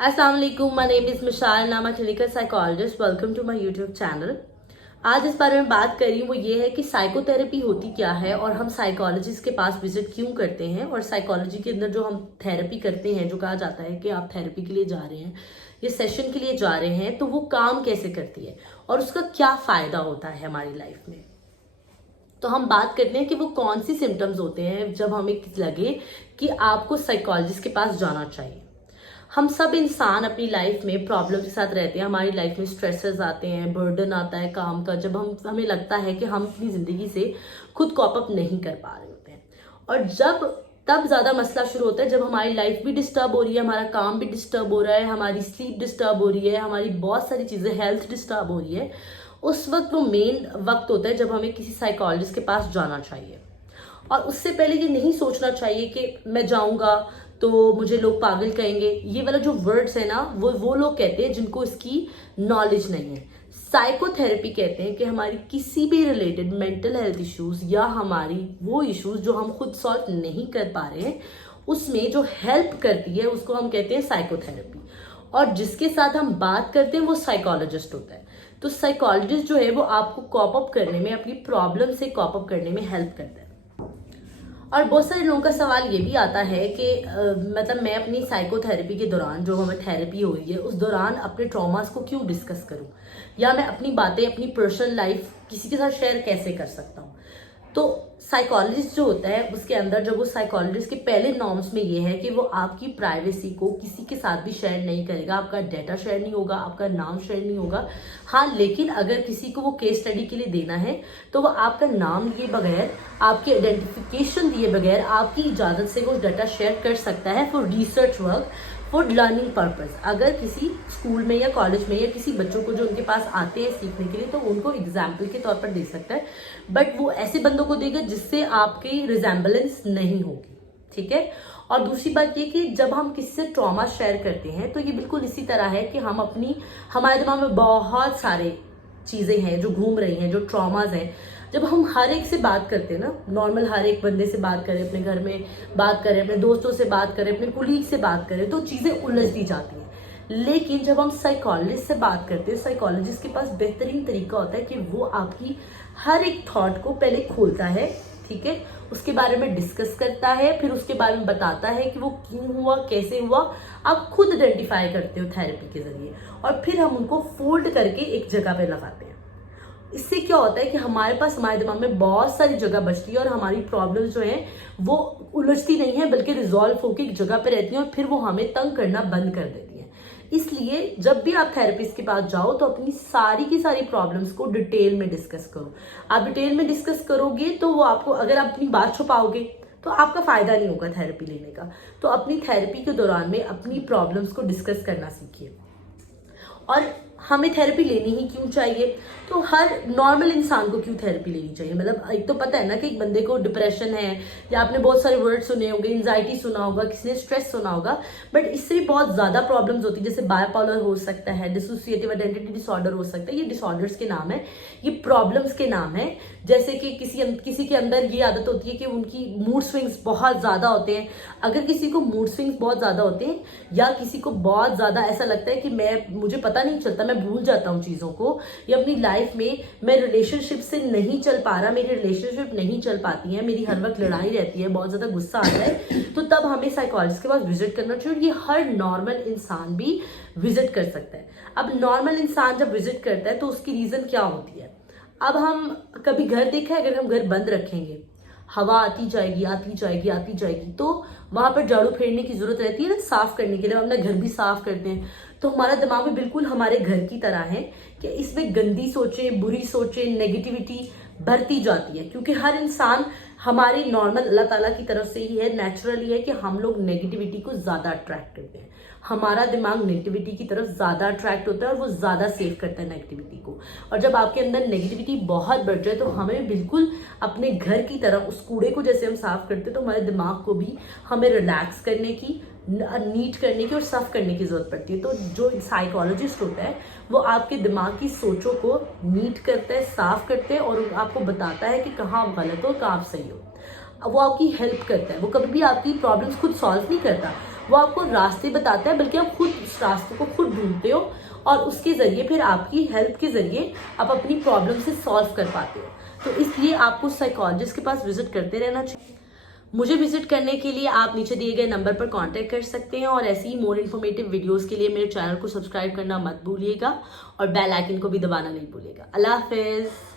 Assalamu alaikum, my name is Mishal and I'm a clinical psychologist. Welcome to my YouTube channel. आज इस बारे में बात करी वो ये है कि साइकोथेरेपी होती क्या है और हम साइकोलॉजिस्ट के पास विजिट क्यों करते हैं और साइकोलॉजी के अंदर जो हम थेरेपी करते हैं, जो कहा जाता है कि आप थेरेपी के लिए जा रहे हैं या सेशन के लिए जा रहे हैं, तो वो काम कैसे करती है और उसका क्या फायदा होता है हमारी लाइफ में। तो हम बात करते हैं कि वो कौन सी सिम्टम्स होते हैं जब हमें लगे कि आपको साइकोलॉजिस्ट के पास जाना चाहिए। हम सब इंसान अपनी लाइफ में प्रॉब्लम के साथ रहते हैं। हमारी लाइफ में स्ट्रेसेस आते हैं, बर्डन आता है काम का, जब हमें लगता है कि हम अपनी जिंदगी से खुद कॉप अप नहीं कर पा रहे होते हैं। और तब ज्यादा मसला शुरू होता है जब हमारी लाइफ भी डिस्टर्ब हो रही है, हमारा काम भी डिस्टर्ब हो रहा है, हमारी स्लीप डिस्टर्ब हो रही है, हमारी बहुत सारी चीजें, हेल्थ डिस्टर्ब हो रही है। उस वक्त वो मेन वक्त होता है जब हमें किसी साइकोलॉजिस्ट के पास जाना चाहिए। और उससे पहले ये नहीं सोचना चाहिए कि मैं जाऊंगा तो मुझे लोग पागल कहेंगे। ये वाला जो वर्ड्स है ना, वो लोग कहते हैं जिनको इसकी नॉलेज नहीं है। साइकोथेरेपी कहते हैं कि हमारी किसी भी रिलेटेड मेंटल हेल्थ इश्यूज या हमारी वो इश्यूज जो हम खुद सॉल्व नहीं कर पा रहे हैं, उसमें जो हेल्प करती है उसको हम कहते हैं साइकोथेरेपी। और जिसके साथ हम बात करते हैं वो साइकोलॉजिस्ट होता है। तो साइकोलॉजिस्ट जो है वो आपको कॉप अप करने में, अपनी प्रॉब्लम से कॉप अप करने में हेल्प करता है। और बहुत सारे लोगों का सवाल ये भी आता है कि मतलब मैं अपनी साइकोथेरेपी के दौरान, जो हमें थेरेपी हो रही है, उस दौरान अपने ट्रॉमास को क्यों डिस्कस करूं, या मैं अपनी बातें, अपनी पर्सनल लाइफ किसी के साथ शेयर कैसे कर सकता हूं। तो साइकोलॉजिस्ट जो होता है उसके अंदर, जब वो साइकोलॉजिस्ट के पहले नॉर्म्स में ये है कि वो आपकी प्राइवेसी को किसी के साथ भी शेयर नहीं करेगा, आपका डाटा शेयर नहीं होगा, आपका नाम शेयर नहीं होगा। हाँ, लेकिन अगर किसी को वो केस स्टडी के लिए देना है तो वो आपका नाम दिए बगैर, आपकी आइडेंटिफिकेशन दिए बगैर, आपकी इजाजत से वो डाटा शेयर कर सकता है for research work, for learning purpose. अगर किसी स्कूल में या कॉलेज में या किसी बच्चों को जो उनके पास आते हैं सीखने के लिए, तो उनको एग्जाम्पल के तौर पर दे सकता है, बट वो ऐसे बंदों को देगा जिससे आपकी रिजेम्बलेंस नहीं होगी। ठीक है। और दूसरी बात ये कि जब हम किसी से ट्रॉमा शेयर करते हैं तो ये बिल्कुल इसी तरह है कि हमारे दिमाग में बहुत सारे चीजें हैं जो घूम रही हैं, जो ट्रॉमाज हैं। जब हम हर एक से बात करते हैं ना, नॉर्मल हर एक बंदे से बात करें, अपने घर में बात करें, अपने दोस्तों से बात करें, अपने कुलीग से बात करें, तो चीजें उलझती जाती हैं। लेकिन जब हम साइकोलॉजिस्ट से बात करते हैं, साइकोलॉजिस्ट के पास बेहतरीन तरीका होता है कि वो आपकी हर एक थॉट को पहले खोलता है, ठीक है, उसके बारे में डिस्कस करता है, फिर उसके बारे में बताता है कि वो क्यों हुआ, कैसे हुआ। आप खुद आइडेंटिफाई करते हो थेरेपी के जरिए, और फिर हम उनको फोल्ड करके एक जगह पे लगाते हैं। इससे क्या होता है कि हमारे पास, हमारे दिमाग में बहुत सारी जगह बचती है और हमारी प्रॉब्लम्स जो है वो उलझती नहीं है, बल्कि रिजॉल्व होकर एक जगह पे रहती है और फिर वो हमें तंग करना बंद कर देती है। इसलिए जब भी आप थेरेपिस्ट के पास जाओ तो अपनी सारी की सारी प्रॉब्लम्स को डिटेल में डिस्कस करो। आप डिटेल में डिस्कस करोगे तो वो आपको, अगर आप अपनी बात छुपाओगे तो आपका फायदा नहीं होगा थेरेपी लेने का। तो अपनी थेरेपी के दौरान में अपनी प्रॉब्लम्स को डिस्कस करना सीखिए। और हमें थेरेपी लेनी ही क्यों चाहिए, तो हर नॉर्मल इंसान को क्यों थेरेपी लेनी चाहिए। मतलब एक तो पता है ना कि एक बंदे को डिप्रेशन है, या आपने बहुत सारे वर्ड सुने होंगे, एंजाइटी सुना होगा, किसी ने स्ट्रेस सुना होगा, बट इससे भी बहुत ज्यादा प्रॉब्लम्स होती है। जैसे बायपोलर हो सकता है, डिसोसिएटिव आइडेंटिटी डिसऑर्डर हो सकता है। ये डिसऑर्डर्स के नाम है, ये प्रॉब्लम्स के नाम है। जैसे कि किसी के अंदर ये आदत होती है कि उनकी मूड स्विंग्स बहुत ज्यादा होते हैं। अगर किसी को मूड स्विंग्स बहुत ज्यादा होते हैं, या किसी को बहुत ज्यादा ऐसा लगता है कि मुझे पता नहीं चलता, मैं भूल जाता हूँ चीजों को, या अपनी लाइफ में मैं रिलेशनशिप से नहीं चल पा रहा, मेरी रिलेशनशिप नहीं चल पाती है, मेरी हर वक्त लड़ाई रहती है, बहुत ज्यादा गुस्सा आता है, तो तब हमें साइकोलॉजिस्ट के पास विजिट करना चाहिए। ये हर नॉर्मल इंसान भी विजिट कर सकता है। अब नॉर्मल इंसान जब विजिट करता है तो उसकी रीजन क्या होती है। अब हम कभी घर देखा है, अगर हम घर बंद रखेंगे, हवा आती जाएगी आती जाएगी आती जाएगी, तो वहां पर झाड़ू फेरने की जरूरत रहती है ना, साफ करने के लिए। हम अपना घर भी साफ करते हैं, तो हमारा दिमाग में बिल्कुल हमारे घर की तरह है कि इसमें गंदी सोचें, बुरी सोचें, नेगेटिविटी भरती जाती है। क्योंकि हर इंसान, हमारी नॉर्मल अल्लाह ताला की तरफ से ही है, नेचुरली है कि हम लोग नेगेटिविटी को ज्यादा अट्रैक्ट करते हैं। हमारा दिमाग नेगेटिविटी की तरफ ज्यादा अट्रैक्ट होता है और वो ज्यादा सेव करता है नेगेटिविटी को। और जब आपके अंदर नेगेटिविटी बहुत बढ़ जाए तो हमें बिल्कुल अपने घर की तरह, उस कूड़े को जैसे हम साफ करते हैं, तो हमारे दिमाग को भी हमें रिलैक्स करने की, नीट करने की और साफ करने की जरूरत पड़ती है। तो जो साइकोलॉजिस्ट होता है वो आपके दिमाग की सोचों को नीट करता है, साफ करता है, और आपको बताता है कि कहाँ आप गलत हो, कहाँ आप सही हो। वो आपकी हेल्प करता है। वो कभी भी आपकी प्रॉब्लम्स खुद सॉल्व नहीं करता, वो आपको रास्ते बताता है, बल्कि आप खुद उस रास्ते को खुद ढूंढते हो और उसके ज़रिए फिर आपकी हेल्प के ज़रिए आप अपनी प्रॉब्लम से सॉल्व कर पाते हो। तो इसलिए आपको साइकोलॉजिस्ट के पास विजिट करते रहना चाहिए। मुझे विजिट करने के लिए आप नीचे दिए गए नंबर पर कांटेक्ट कर सकते हैं, और ऐसी ही मोर इन्फॉर्मेटिव वीडियोस के लिए मेरे चैनल को सब्सक्राइब करना मत भूलिएगा और बेल आइकन को भी दबाना नहीं भूलिएगा। अल्लाह हाफिज़।